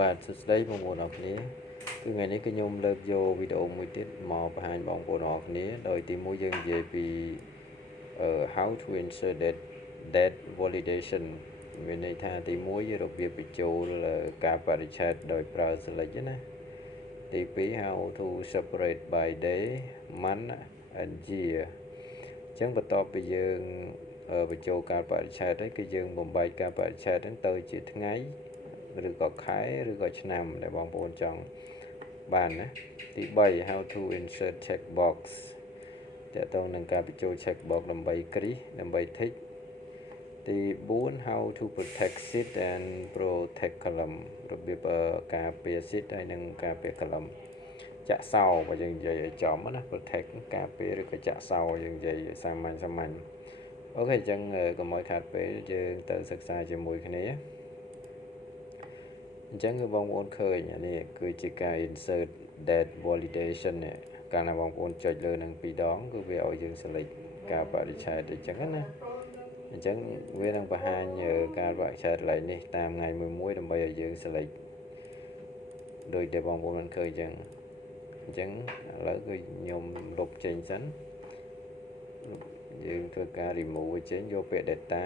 បាទសួស្តីបងប្អូនអរគ្នាគឺថ្ងៃនេះគឺខ្ញុំលើកយកវីដេអូមួយទៀតមកបង្ហាញបងប្អូនអរគ្នាដោយទីមួយយើងនិយាយពី how to insert that validation មានន័យថាទីមួយរបៀបបញ្ចូលការបរិច្ឆេទដោយប្រើ select ណាទីពីរ how to separate by day month and year អញ្ចឹងបន្ទាប់ពីយើងបញ្ចូលការបរិច្ឆេទហើយគឺយើងបំបែកការបរិច្ឆេទហ្នឹងទៅជាថ្ងៃឬក៏ខែឬក៏ឆ្នាំដែលបងប្អូនចង់បានណាទី3 how to insert checkbox តើតើនឹងការបញ្ចូល checkbox ដើម្បីគ្រីសដើម្បី tick ទី4 how to protect sheet and protect column របៀបការពារ sheet ហើយនិងការពារ column ចាក់សោបើយើងនិយាយឲ្យចំណា protect ការពារឬក៏ចាក់សោយើងនិយាយសាមញ្ញអូខេអញ្ចឹងកុំឲ្យខាតពេលយើងទៅសិក្សាជាមួយគ្នាអញ្ចឹងគឺបងប្អូនឃើញអានេះគឺជាការ insert date validation នេះកាលណាបងប្អូនចុចលើនឹង2ដងគឺវាឲ្យយើង select ការបរិច្ឆេទអញ្ចឹងណាអញ្ចឹងវានឹងបង្ហាញការបរិច្ឆេទកន្លែងនេះតាមថ្ងៃមួយដើម្បីឲ្យយើង select ដោយដែលបងប្អូនឃើញអញ្ចឹងឥឡូវគឺខ្ញុំលុបចេញសិនយើងធ្វើការ remove ចេញយកពាក្យ data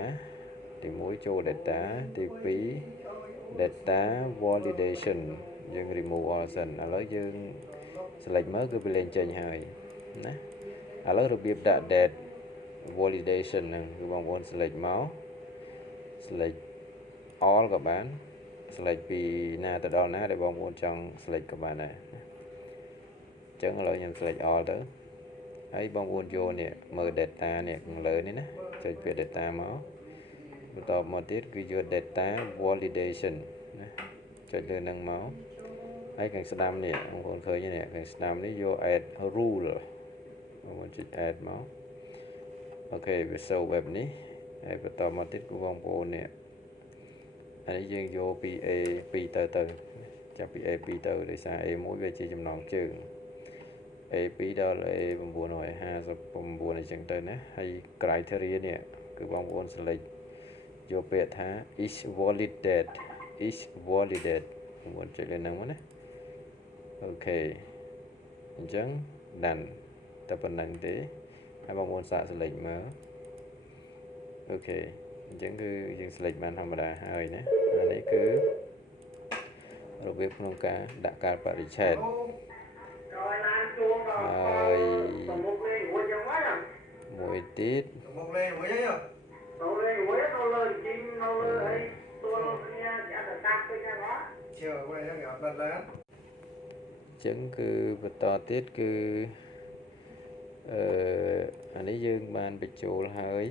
ទី1ចូល data ទី2 data validation យើង remove all សិនឥឡូវយើង select មើលគឺវាលេងចេញហើយណាឥឡូវរបៀបដាក់ date validation ហ្នឹងគឺបងប្អូន select មក select all ក៏បាន select ពីណាទៅដល់ណាដែលបងប្អូនចង់ select ក៏បានដែរអញ្ចឹងឥឡូវខ្ញុំ select all ទៅហើយបងប្អូនយកនេះមើល data នេះខាងលើនេះណាចុចពាក្យ data មកបន្តមកទៀតគឺយក data validation ណាចុចលើនឹងមកហើយខាងស្ដាំនេះបងប្អូនឃើញនេះខាងស្ដាំនេះយក add rule បងប្អូនចុច add មកអូខេវា show បែបនេះហើយបន្តមកទៀតគឺបងប្អូននេះអានេះយើងយកពី A2 ទៅចាប់ពី A2 ទៅដោយសារ A1 វាជាចំណងជើង A2 ដល់ A959 អញ្ចឹងទៅណាហើយ criteria នេះគឺបងប្អូន select យកពាក្យថា is validate បងប្អូនចុចលើហ្នឹងមកណាអូខេអញ្ចឹង done តែប៉ុណ្្នឹងទេហើយបងប្អូនសាក select មើលអូខេអញ្ចឹងគឺយើង select បានធម្មតាហើយណាអានេះគឺរបៀបក្នុងការដាក់ការបរិច្ឆេទហើយមួយទៀតមកលេងមួយអីទៅលេងមួយទៅលើជីងនៅលើអីទួលគ្នាចាក់តាពេញហ្នឹងជឿវិញហ្នឹងអត់បាត់ឡើងអញ្ចឹងគឺបន្តទៀតគឺអានេះយើងបានបញ្ចូលហើយ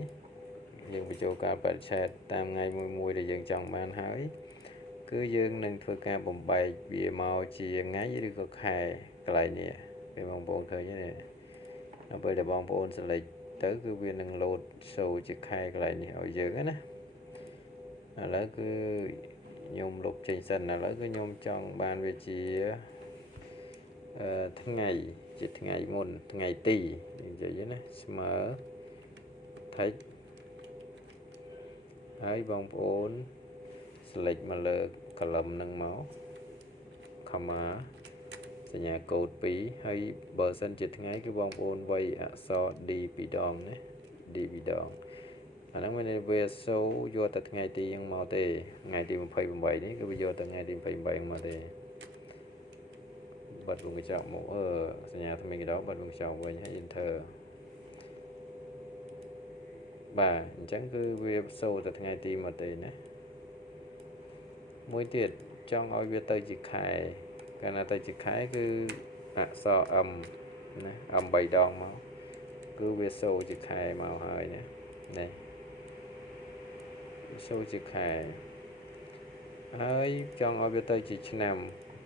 យើងបញ្ចូលការបរិច្ឆេទតាមថ្ងៃមួយដែលយើងចង់បានហើយគឺយើងនឹងធ្វើការបំបែកវាមកជាថ្ងៃឬក៏ខែកន្លែងនេះពេលបងប្អូនឃើញទេដល់ពេលដែលបងប្អូន select ទៅគឺវានឹង load show ជាខែកន្លែងនេះឲ្យយើងណាឥឡូវគឺខ្ញុំលុបចេញសិនឥឡូវគឺខ្ញុំចង់បានវាជាថ្ងៃជាថ្ងៃមុនថ្ងៃទីនិយាយណាស្មើ text ហើយបងប្អូន select មកលើ column ហ្នឹងមក comma សញ្ញាកូដ2ហើយបើសិនជាថ្ងៃគឺបងប្អូនវាយអក្សរ D 2ដងណា D 2ដងអាហ្នឹងមានវាសូយកតែថ្ងៃទីហ្នឹងមកទេថ្ងៃទី28នេះគឺវាយកតែថ្ងៃទី28មកទេបាត់វងកញ្ចក់មកសញ្ញាថ្មីកដោបាត់វងកញ្ចក់វិញហើយ enter បាទអញ្ចឹងគឺវាសូតែថ្ងៃទីមកទេណាមួយទៀតចង់ឲ្យវាទៅជាខែកាលណាទៅជាខែគឺអក្សរ M ណា M 3ដងមកគឺវាសូជាខែមកហើយណានេះសូជាខែហើយចង់ឲ្យវាទៅជាឆ្នាំ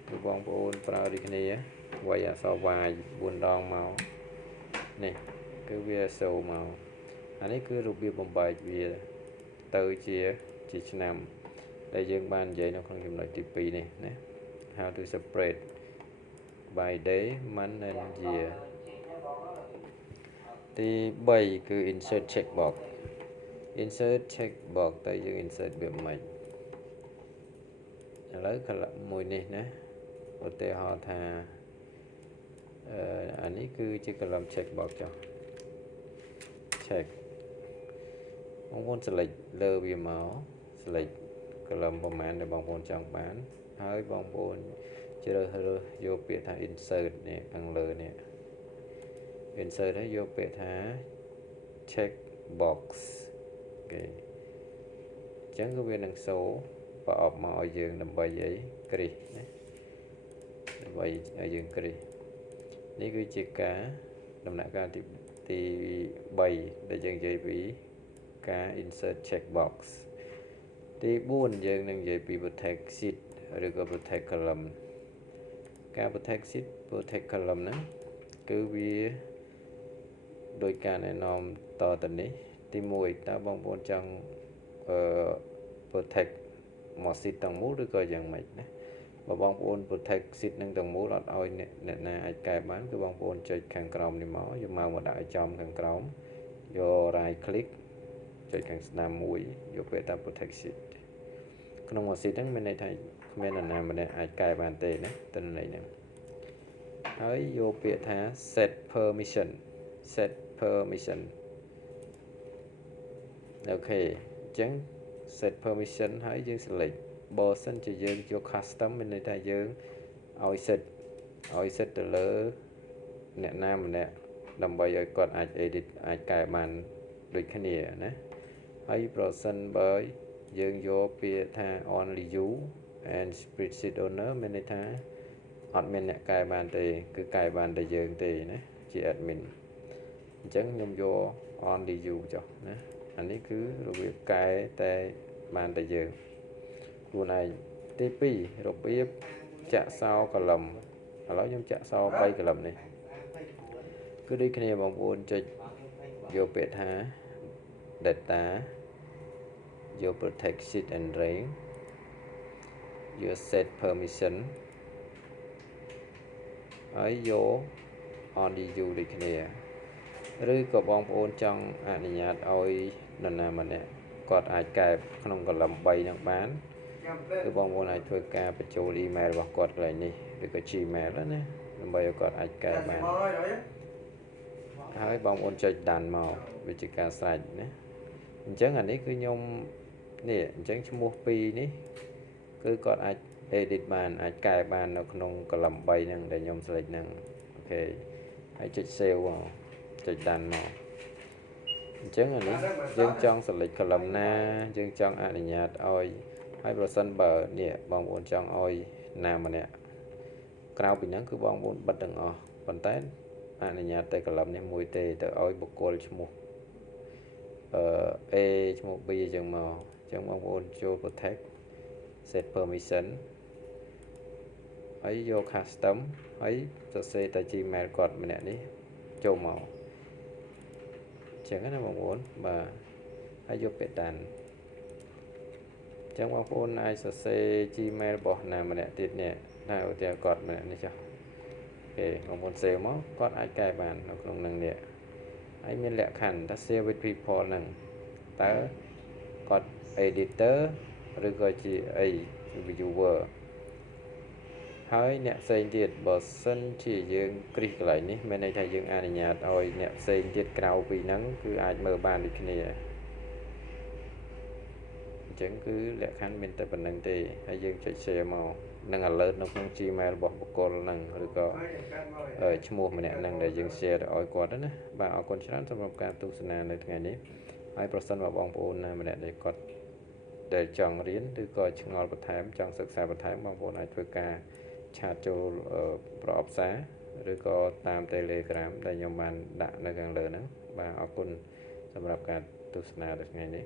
គឺបងប្អូនប្រើដូចគ្នាវាយអក្សរ Y 4ដងមកនេះគឺវាសូមកអានេះគឺរបៀបបំបែកវាទៅជាឆ្នាំដែលយើងបាននិយាយនៅក្នុងចំណុចទី2នេះណា how to separate by day month and year ទី3គឺ insert checkbox តើយើង insert វាមិន lấy mùi này nè ở đây họ thà anh ấy cứ chỉ cần làm check box cho check bóng vốn select lơ vì máu select cái làm bóng màn để bóng vốn trong bán hơi bóng vốn chỉ rồi vô biệt thà insert nè ăn lơ nè insert đó vô biệt thà check box ok chẳng có viên đằng số và ọp mà ở dương nằm bài giấy kri bài ở dương kriនេះគឺជាការដំណាក់កាលទី3ដែលយើងនិយាយពីការ insert checkbox ទី4យើងនឹងនិយាយពី protect sheet ឬក៏ protect column ការ protect sheet protect column ហ្នឹងគឺវាដោយការណែនាំតទៅនេះទី1តើបងប្អូនចង់protect មក sheet ទាំងមូលឬក៏យ៉ាងម៉េចណាបើបងប្អូន protect sheet នឹងទាំងមូលអត់ឲ្យអ្នកណាអាចកែបានគឺបងប្អូនចុចខាងក្រោមនេះមកយកមកដាក់ឲ្យចំខាងក្រោមយក right click ចុចខាងស្ដាំមួយយកពាក្យថា protect sheet ក្នុងមួយ sheet ហ្នឹងមានន័យថាគ្មាននរណាម្នាក់អាចកែបានទេណាទិន្នន័យហ្នឹងហើយយកពាក្យថា set permission អូខេអញ្ចឹង set permission ហើយយើង select បើសិនជាយើងយក custom មានន័យថាយើងឲ្យ set ទៅលើអ្នកណាម្នាក់ដើម្បីឲ្យគាត់អាច edit អាចកែបានដូចគ្នាណាហើយប្រសិនបើយើងយកពាក្យថា only you and spreadsheet owner មានន័យថាអត់មានអ្នកកែបានទេគឺកែបានតែយើងទេណាជា admin អញ្ចឹងខ្ញុំយក only you ចុះណាអានេះគឺរបៀបកែតែបានតែយើងខ្លួនឯងទី2របៀបចាក់សោ column ឥឡូវខ្ញុំចាក់សោ3 column នេះគឺដូចគ្នាបងប្អូនចុចយកពាក្យថា data យក protect sheet and rank យក set permission ហើយយក only you ដូចគ្នាឬក៏បងប្អូនចង់អនុញ្ញាតឲ្យនរណាម្នាក់គាត់អាចកែក្នុង column 3នឹងបានគឺបងប្អូនអាចធ្វើការបញ្ចូល email របស់គាត់កន្លែងនេះឬក៏ Gmail ណាដើម្បីឲ្យគាត់អាចកែបានហើយបងប្អូនចុចដានមកវាជាការស្រេចណាអញ្ចឹងអានេះគឺខ្ញុំនេះអញ្ចឹងឈ្មោះ2នេះគឺគាត់អាច edit បានអាចកែបាននៅក្នុង column 3ហ្នឹងដែលខ្ញុំ select ហ្នឹងអូខេហើយចុច save មកចុចដានមកអញ្ចឹងអានេះយើងចង់ select column ណាយើងចង់អនុញ្ញាតឲ្យហើយប្រសិនបើនេះបងប្អូនចង់ឲ្យណាម្នាក់ក្រៅពីហ្នឹងគឺបងប្អូនបិទទាំងអស់ប៉ុន្តែអនុញ្ញាតតែ column នេះមួយទេទៅឲ្យបុគ្គលឈ្មោះA ឈ្មោះ B អញ្ចឹងមកអញ្ចឹងបងប្អូនចូល protect set permission ហើយយក custom ហើយសរសេរតែ Gmail គាត់ម្នាក់នេះចូលមកអញ្ចឹងណាបងប្អូនបាទហើយយកពាក្យដានអញ្ចឹងបងប្អូនអាចសរសេរ Gmail របស់ណាម្នាក់ទៀតនេះថាឧទាហរណ៍គាត់ម្នាក់នេះចុះអូខេបងប្អូន save មកគាត់អាចកែបាននៅក្នុងនឹងនេះហើយមានលក្ខខណ្ឌថា share with people ហ្នឹងតើគាត់ editor ឬក៏ជាអី viewer ហើយអ្នកផ្សេងទៀតបើសិនជាយើងគ្រីសកន្លែងនេះមានន័យថាយើងអនុញ្ញាតឲ្យអ្នកផ្សេងទៀតក្រៅពីហ្នឹងគឺអាចមើលបានដូចគ្នាអញ្ចឹងគឺលក្ខខណ្ឌមានតែប៉ុណ្្នឹងទេហើយយើងចុច share មកនឹង alert នៅក្នុង Gmail របស់បុគ្គលហ្នឹងឬក៏ឈ្មោះម្នាក់ហ្នឹងដែលយើង share ទៅឲ្យគាត់ណាបាទអរគុណច្រើនសម្រាប់ការទស្សនានៅថ្ងៃនេះហើយប្រសិនបើបងប្អូនណាម្នាក់ដែលគាត់ដែលចង់រៀនឬក៏ឆ្ងល់បន្ថែមចង់សិក្សាបន្ថែមបងប្អូនអាចធ្វើការឆាតចូលប្រអប់សារឬក៏តាម Telegram ដែលខ្ញុំបានដាក់នៅខាងលើហ្នឹងបាទអរគុណសម្រាប់ការទស្សនានៅថ្ងៃនេះ